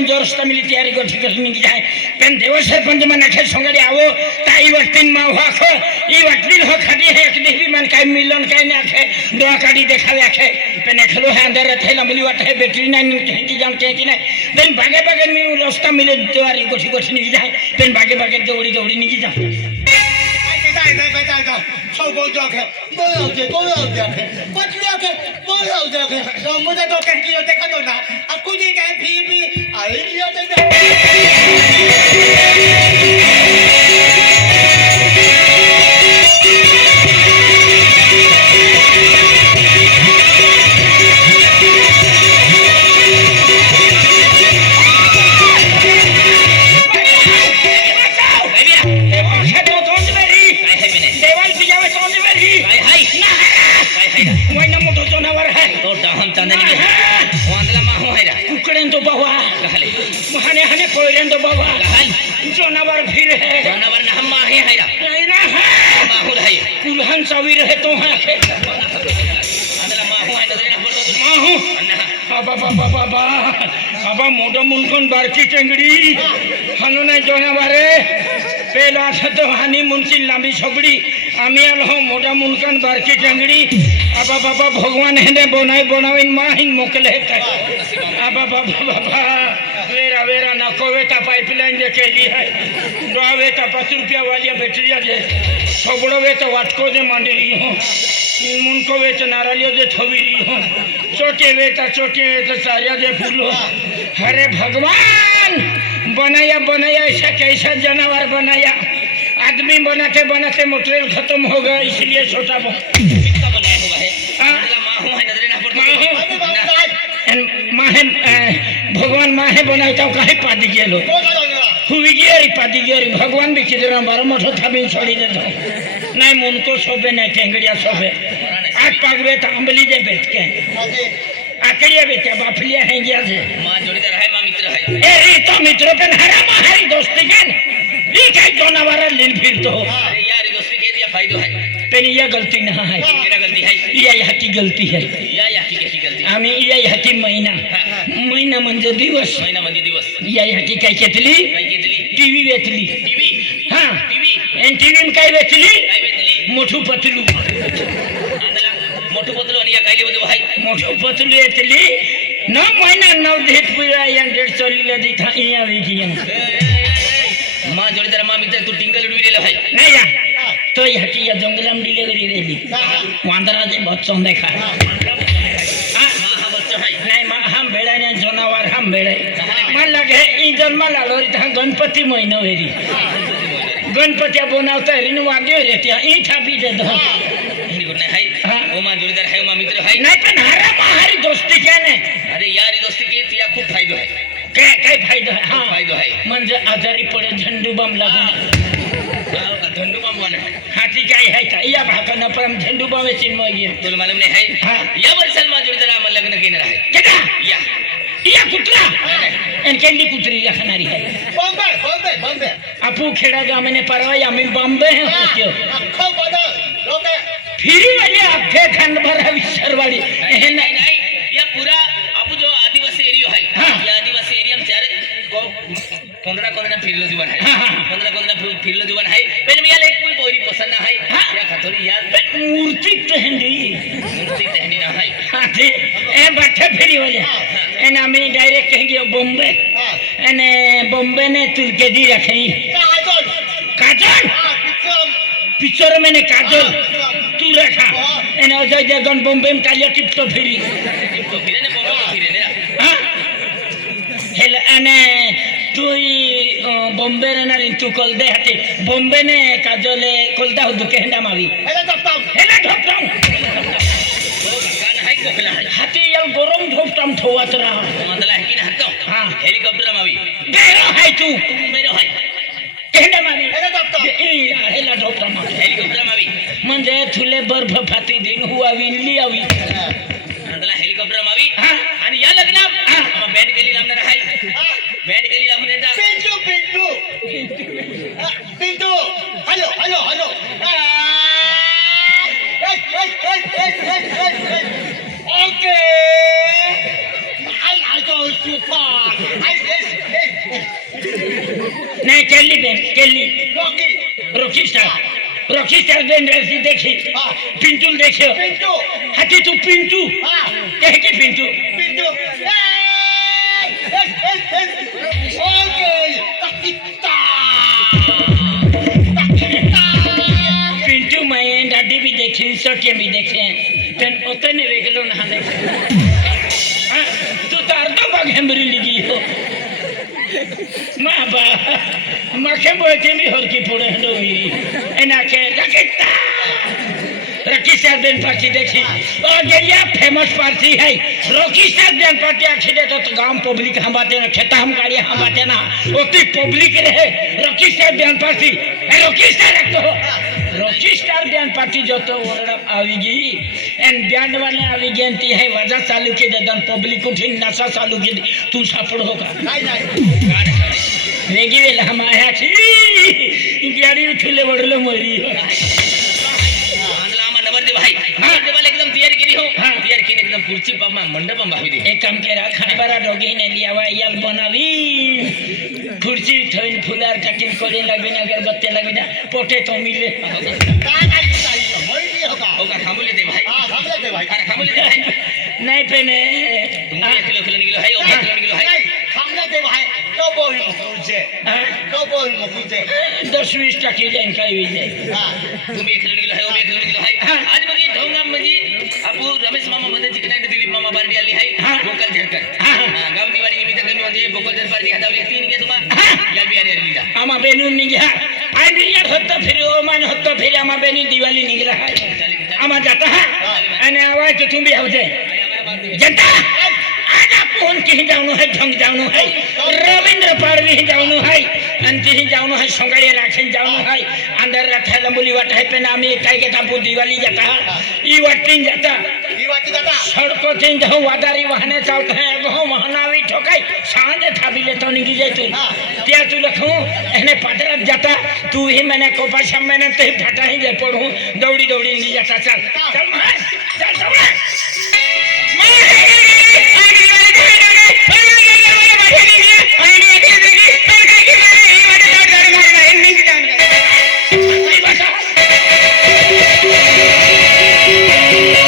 गुंजो रस्ता मिली तयारी को ठीक करने की जाए पेन देव सरपंच मन आखे संगड़ी आओ ताई वक्तिन मा वाख ई वक्तिन हो खड़ी है एक देवी मन काय मिलन काय ने आखे दोआ काडी देखावे आखे पेन खलो है अंदर थैला मिली वाट है बैटरी ना की जान के की ना देन भागे भागे में रास्ता मिले तयारी को ठीक करने की जाए पेन भागे भागे दौड़ी दौड़ी निकी जा臭狗叫开，都要这，都要这，我只要开，都要这开，我们这都开机了，再看到哪？啊，估计该皮皮，哎呀，这个。जनावर फिर है जनावर ना हम आहे हैरा नहीं ना है माहू है कुलहन सवीर है तो है अदला माहू है नजर माहू बाबा बाबा बाबा बाबा मोटा मुनकोन बारकी चंगड़ी हनो नहीं जनावर पेला तो हानि मुनकी लांबी छबड़ी आमी आलो मोटा मुनकोन बारकी चंगड़ी आबा बाबा भगवान हेने बनाई बनाविन माहिन मोकले है आबा बाबा बाबा वेरा वेरा ना कोवेता पाइपलाइन जे केली है दोवेता 5 रुपया वाली बैटरिया जे सबड़वे तो वाटको जे मांडरी हो मुनको वे तो नारालियो जे थवीरी हो चोटे वे तो सारिया जे फूलो अरे भगवान बनाया बनाया ऐसा कैसा जानवर बनाया आदमी बनाते बनाते मटेरियल खत्म हो गया इसलिए छोटा कितना बनाया हुआ है माहू है नजरे ना माहे भगवान माहे बनाता कहीं पादी गेलो हुई गियरी पादी गियरी भगवान भी किधर बारो मठो थाबी छोड़ी दे दो नहीं मन को सोबे नहीं टेंगड़िया सोबे आठ पागवे तो अंबली दे बैठ के आकड़िया बेटा बाफलिया हैं गया से मां जोड़ीदार है मां मित्र है ए री तो मित्र पे हरा मारी दोस्ती के री के जानवर लीन फिर तो अरे यार दोस्ती के दिया फायदा है पेन ये गलती ना है मेरा गलती है ये हकी गलती है या हकी कैसी गलती आम्ही ये हकी महिना महिना म्हणजे दिवस या हकी काय केतली टीव्ही वेचली टीव्ही हां टीव्ही एन टीव्ही में काय वेचली मोठू पतलू मोठू पतलू आणि या कायली बदे भाई मोठू पतलू वेचली न महिना 9 देत पुरा या 150 लीला दिथा या वेगियन मां जोड़ीदार मां मित्र तू टिंगल उडवी दिला भाई नाही या तो हकी या जंगलम डिलीवरी वेली वांदरा जे बच्चों देखा नहीं हम बेड़ा ने जनावर हम बेड़े मन लगे ई जन्म लालो गणपति महीना वेरी गणपति बनावता है वागे रहते ई थापी दे दो नहीं ओ मां जोड़ीदार है मां मित्र है नहीं पण हरा मारी दोस्ती क्या ने अरे यार दोस्ती की तिया खूप फायदा है काय फायदा है हां फायदा है म्हणजे आजारी पडे झंडू बम लागून झंडू बम वाला हाथी काय है का या भाकन परम झंडू बम चिन्मय गे तुला मालूम नाही है हां या वर्षाल मा जोडीदार आम्हाला लग्न केणार आहे केदा या कुत्रा एन केंडी कुत्री या खाणारी है बॉम्बे आपू खेड़ा गाव में परवा आम्ही बॉम्बे है अख्खा बदल लोक फिरी वाली अख्खे खंड भर विसरवाड़ी नहीं या पूरा आपू जो आदिवासी एरिया है या आदिवासी एरिया में चार 15 फिरलो जीवन है 15 फिरलो जीवन है पहले मला एक पण पोरी पसंद आहे या खातोरी या मूर्ति टहंडी ना है हां ठीक ए बैठे फिरी हो जा एन आम्ही डायरेक्ट कहेंगे बॉम्बे एने बॉम्बे ने तुलकेदी रखनी काजल पिक्चर में ने काजल तू रखा एने अजय देवगन बॉम्बे में कालिया टिपटो फिरी ने बॉम्बे फिरे ने हां हेल एने तू बॉम्बे रे ना तू कल दे हाती बॉम्बे ने काजले कोलदा हो दुके हंडा मावी हेला धपटाम हाथी या गरम धपटाम ठोवात रहा मतलब है कि ना हतो हां हेलीकॉप्टर मावी बेरो है तू बेरो है केंडा मावी हेला धपटाम हेलीकॉप्टर मावी म्हणजे तुले बर्फ फाती दिन हुआ विनली आवी मतलब हेलीकॉप्टर मावी हां आणि या लग्ना बँड गेली लांबणार आहे बँड गेली लांबून येता Pintu hello Okay. I go too far. नहीं केली बेन केली रॉकी रॉकी स्टार बेन रसी देखी हाँ। पिंटू देखियो पिंटू हाथी तू पिंटू हाँ कह के पिंटू पिंटू ओके तकिता पिंटू मैं दादी भी देखी सके भी देखे पेन उतने वेगलो ना देखे हाँ, तू तो अर्धा भाग हेमरी लिगी हो माँ बा माँ के बोलते भी और की पूरे हंडो हुई एना के रखता रॉकी स्टार बैंड पार्टी देखी और गेलिया फेमस पार्टी है रॉकी स्टार बैंड पार्टी आखिर तो गांव पब्लिक हम बातें ना खेता हम गाड़ी हम बातें ना ओती पब्लिक रहे Rocky star band party Rocky star रखो रॉकी स्टार बैंड पार्टी जो तो आवेगी एंड बैंड वाले आवेगी एंटी है वजह चालू के दन पब्लिक उठी नशा चालू के तू सापड़ होगा वेगी वेला हम आया छी गाड़ी उठले बड़लो मोरी भाई एकदम तैयार केली हो तैयार केली एकदम खुर्ची पामा मंडप बावी दे एक काम केरा खानबारा दोघी ने लियावा याल बनावी खुर्ची थोइन फुलार टाकीन कोडे लागबे ना अगरबत्ती लागबे ना पोटे तो मिले होगा थांबले दे भाई अरे थांबले दे भाई नहीं पेने तुम्ही किलो निघलो हाय ओ किलो निघलो हाय दस 20 टाकी जाइन काही जाय तुम्ही किलो निघलो हाय ओ किलो निघलो हाय आज म्हणजे ढोंगा म्हणजे आपू रमेश मामा मध्ये चिकन आणि दिलीप मामा पार्टी आली हाय बोकल झरकर गाव दिवाळी निमित्त कमी म्हणजे बोकल झर पार्टी हदावली तीन घ्या तुम्हा याल बिहारी आली जा आमा बेनून निघ्या आय बिरिया होत्ता फिर ओ मान होत्ता फिर आमा बेनी दिवाळी निघला हाय आमा जाता आणि आवाज तुम्ही आवजे जनता आज आपण कहीं जाऊन है ढंग जाऊन है रविंद्र पाड़वी जाऊन है अंतिम जाऊन है संगाड़ी राखिन जाऊन है अंदर रखा लंबुली वाट है पे नाम ये काय के तापू दिवाली जाता ई वाटिन जाता सड़कों तीन जाऊं वादारी वाहने चलते हैं गहो महानावी ठोकाई सांझे थाबीले तो निकल जाए तू त्या तू लखूं एने पाटरत जाता तू ही मैंने कोपा शाम मैंने तो ही फटा ही जाए पढ़ूं दौड़ी दौड़ी निकल जाता चल चल चल दौड़ा